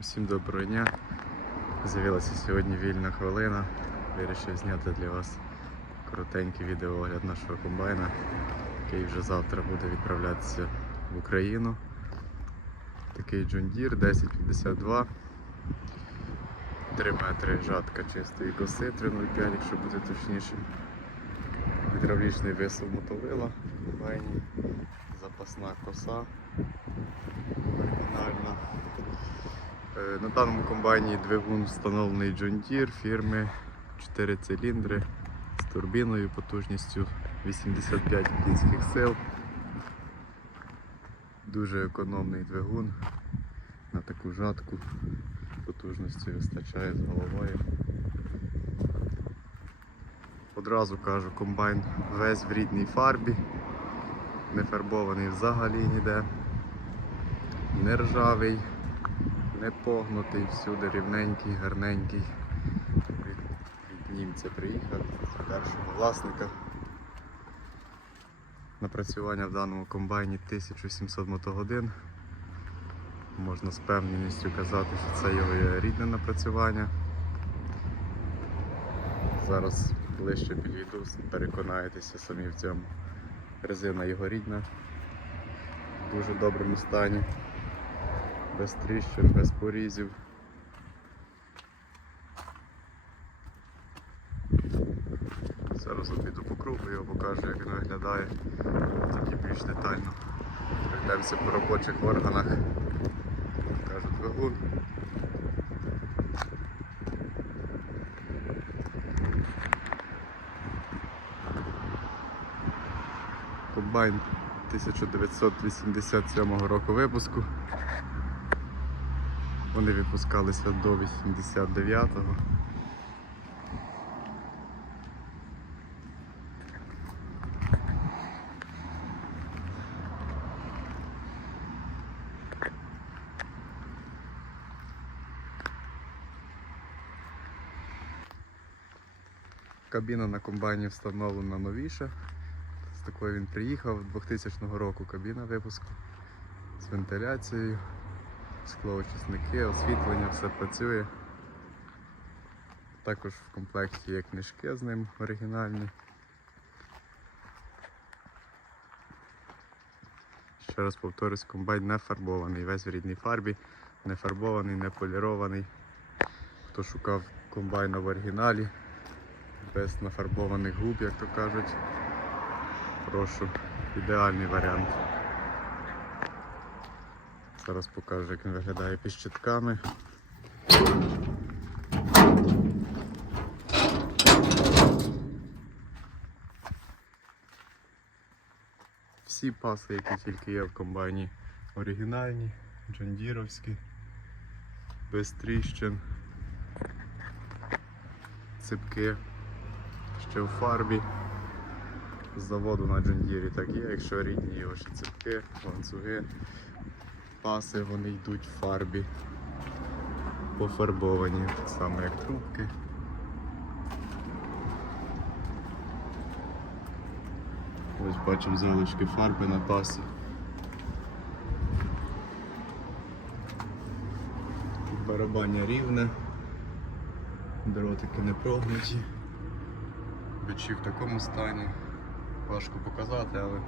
Усім доброго дня. З'явилася сьогодні вільна хвилина. Вирішив зняти для вас коротенький відеоогляд нашого комбайна, який вже завтра буде відправлятися в Україну. Такий Deere 1052. 3 метри жатка чистої коси 3,05, якщо бути точнішим. Гідравлічний висов мотовила в запасна коса оригінальна. Е, На даному комбайні двигун встановлений John Deere фірми 4 циліндри з турбіною потужністю 85 кінських сил. Дуже економний двигун на таку жатку. Потужності вистачає з головою. Одразу кажу, комбайн весь в рідній фарбі, не фарбований взагалі ніде, не ржавий, не погнутий, всюди рівненький, гарненький. Від, від німця приїхав, від першого власника. Напрацювання в даному комбайні 1700 мотогодин. Можна з певністю казати, що це його рідне напрацювання. Зараз ближче підійду, переконаєтеся самі в цьому. Резина його рідна, в дуже доброму стані, без тріщин, без порізів. Зараз обіду по кругу, його покажу, як він виглядає, тоді більш детально. Пройдемося по робочих органах. Покажу двигун. Комбайн 1987 року випуску. Вони випускалися до 89-го. Кабіна на комбайні встановлена новіша. З такою він приїхав 2000 року кабіна випуску з вентиляцією, склоочисники, освітлення, все працює. Також в комплекті є книжки з ним оригінальні. Ще раз повторюсь, комбайн не фарбований, весь в рідній фарбі, не фарбований, не полірований. Хто шукав комбайна в оригіналі, без нафарбованих губ, як то кажуть. Прошу, ідеальний варіант. Зараз покажу, як він виглядає під щитками. Всі паси, які тільки є в комбайні, оригінальні, джондіровські, без тріщин, ципки ще в фарбі. З заводу на джондірі так є, якщо рідні його ще ципки, ланцюги, паси вони йдуть в фарбі, пофарбовані, так само як трубки. Ось бачимо залишки фарби на пасі. Барабання рівне, дротики не прогнуті. Бичі в такому стані. Важко показати, але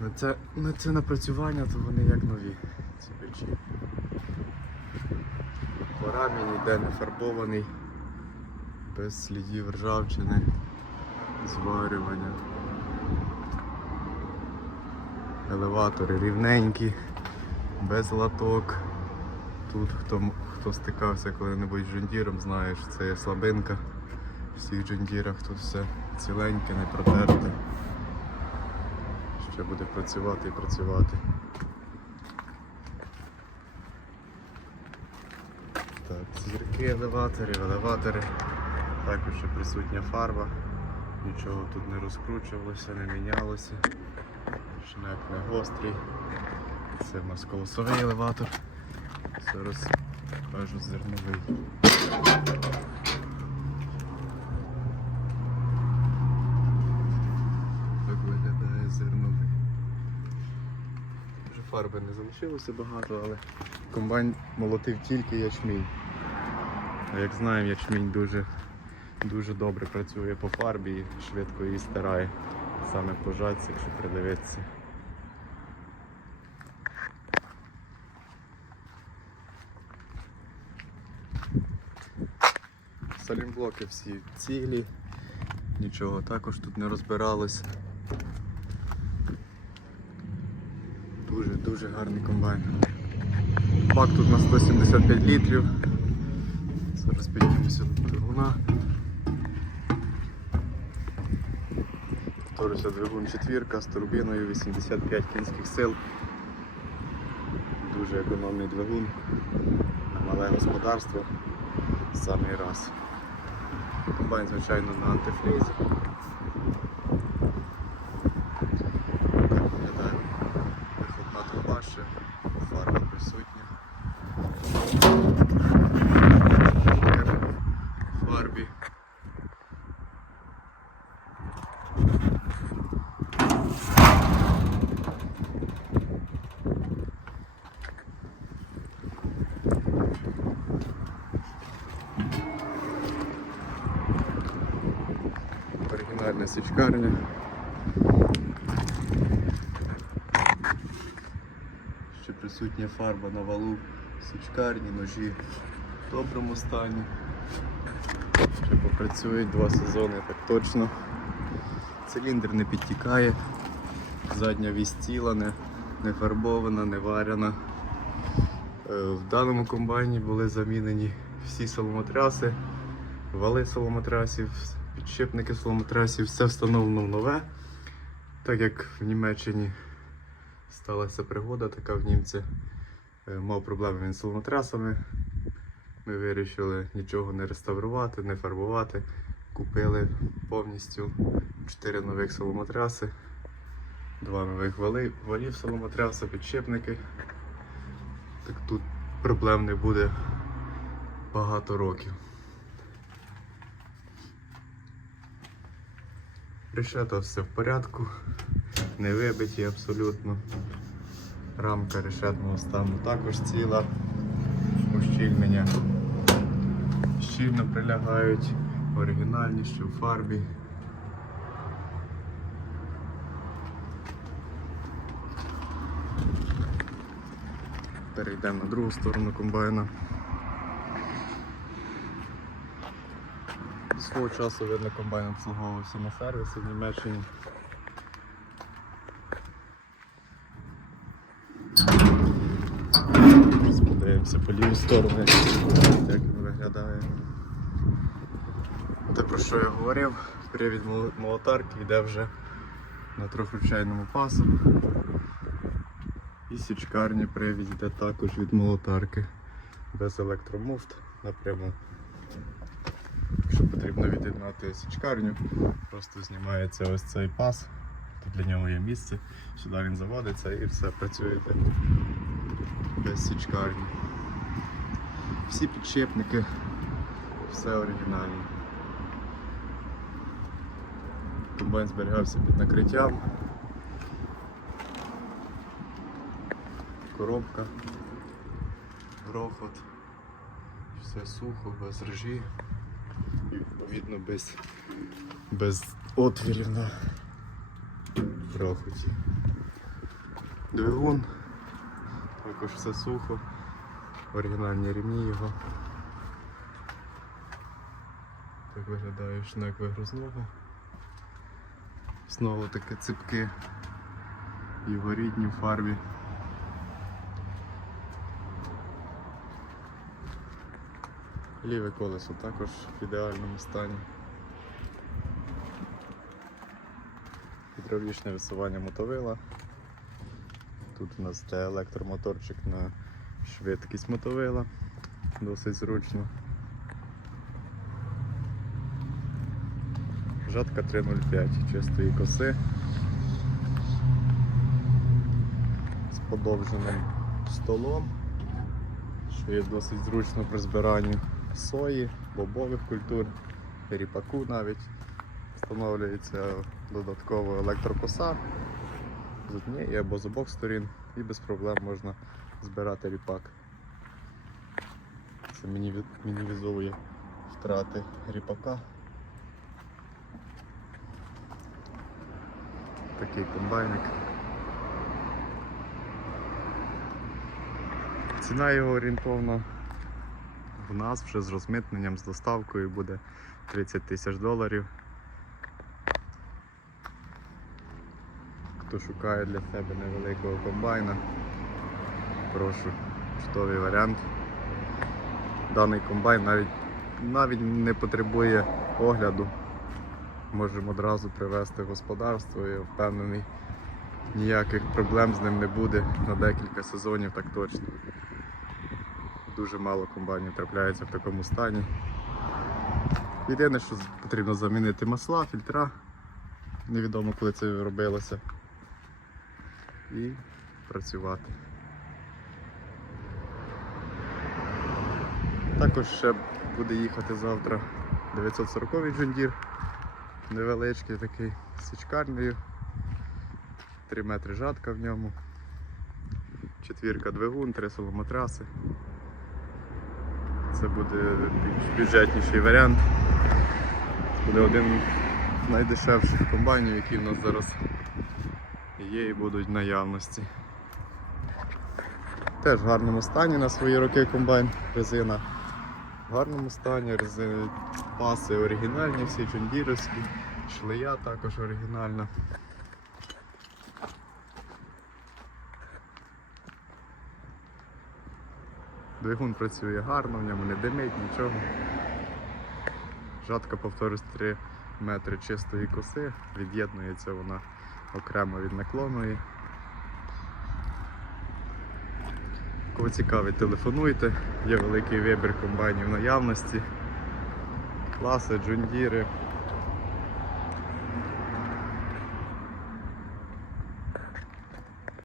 на це, на це напрацювання то вони як нові, ці бичі. По рамі ніде не фарбований, без слідів ржавчини, зварювання. Елеватори рівненькі, без латок. Тут хто, хто стикався коли-небудь з джундіром, знає, що це є слабинка в всіх джундірах, тут все ціленьке, не протерте. Ще буде працювати і працювати. Так, зірки елеваторів, елеватори. Також ще присутня фарба. Нічого тут не розкручувалося, не мінялося. Шнек не гострий. Це в нас колосовий елеватор. Зараз покажу зерновий. Так виглядає зерновий. Вже фарби не залишилося багато, але комбайн молотив тільки ячмінь. А як знаємо, ячмінь дуже, дуже добре працює по фарбі і швидко її стирає. Саме по жатці, якщо придивитися. Салімблоки всі цілі, нічого також тут не розбиралося. Дуже дуже гарний комбайн. Бак тут на 175 літрів. Зараз піднімемося до двигуна. Повторюся, двигун четвірка з турбіною 85 кінських сил. Дуже економний двигун мале господарство. Самий раз. Комбайн, звичайно, на антифрізі. Так виглядає вихлопна труба ще, фарба присутня. В Фарбі. Оригінальна січкарня. Ще присутня фарба на валу січкарні, ножі в доброму стані. Ще попрацюють два сезони, так точно. Циліндр не підтікає, задня вісь ціла, не, не фарбована, не варена. Е, В даному комбайні були замінені всі соломотряси, вали соломотрасів, підшипники соломотрасів, все встановлено нове. Так як в Німеччині сталася пригода, така в німця е, мав проблеми він з соломотрасами. Ми вирішили нічого не реставрувати, не фарбувати. Купили повністю 4 нових соломотряси, два нових вали, валів соломотряса, підшипники. Так тут проблем не буде багато років. Решета все в порядку, не вибиті абсолютно. Рамка решетного стану також ціла, ущільнення щільно прилягають, оригінальні, ще в фарбі. Перейдемо на другу сторону комбайна. Свого часу видно комбайн обслуговувався на сервісі в Німеччині. Подивимося по лівій стороні, як він виглядає. Те про що я говорив, привід молотарки йде вже на трьохручайному пасу. І січкарні привід йде також від молотарки без електромуфт напряму. Якщо потрібно від'єднати січкарню, просто знімається ось цей пас. Тут для нього є місце, сюди він заводиться і все працюєте без січкарні. Всі підшипники, все оригінальне. Комбайн зберігався під накриттям. Коробка, грохот, все сухо, без ржі відповідно без, без отвірів на грохоті. Двигун, також все сухо, оригінальні рівні його. Так виглядає шнек вигрузного. Знову таке ципки рідні в фарбі. Ліве колесо також в ідеальному стані. Гідравлічне висування мотовила. Тут у нас йде електромоторчик на швидкість мотовила. Досить зручно. Жатка 3.05 чистої коси. З подовженим столом, що є досить зручно при збиранні сої, бобових культур, ріпаку навіть. Встановлюється додатково електрокоса з однієї або з обох сторін. і без проблем можна збирати ріпак. Це мінімізовує втрати ріпака. Такий комбайник. Ціна його орієнтовно в нас вже з розмитненням, з доставкою буде 30 тисяч доларів. Хто шукає для себе невеликого комбайна, прошу, чудовий варіант. Даний комбайн навіть, навіть не потребує огляду. Можемо одразу привезти в господарство, я впевнений, ніяких проблем з ним не буде на декілька сезонів, так точно. Дуже мало комбайнів трапляється в такому стані. Єдине, що потрібно замінити масла, фільтра. Невідомо коли це робилося. І працювати. Також ще буде їхати завтра 940-й джундір. Невеличкий такий з січкарнею. 3 метри жатка в ньому. Четвірка двигун, три соломотраси. Це буде більш бюджетніший варіант. Буде один з найдешевших комбайнів, які в нас зараз є і будуть в наявності. Теж в гарному стані на свої роки комбайн, резина в гарному стані, резини, паси оригінальні, всі джундіровські, шлея також оригінальна. Двигун працює гарно, в ньому не димить, нічого. Жатка, повторюсь, 3 метри чистої коси, від'єднується вона окремо від наклонної. Кого цікавить, телефонуйте, є великий вибір комбайнів наявності. Класи, джундіри,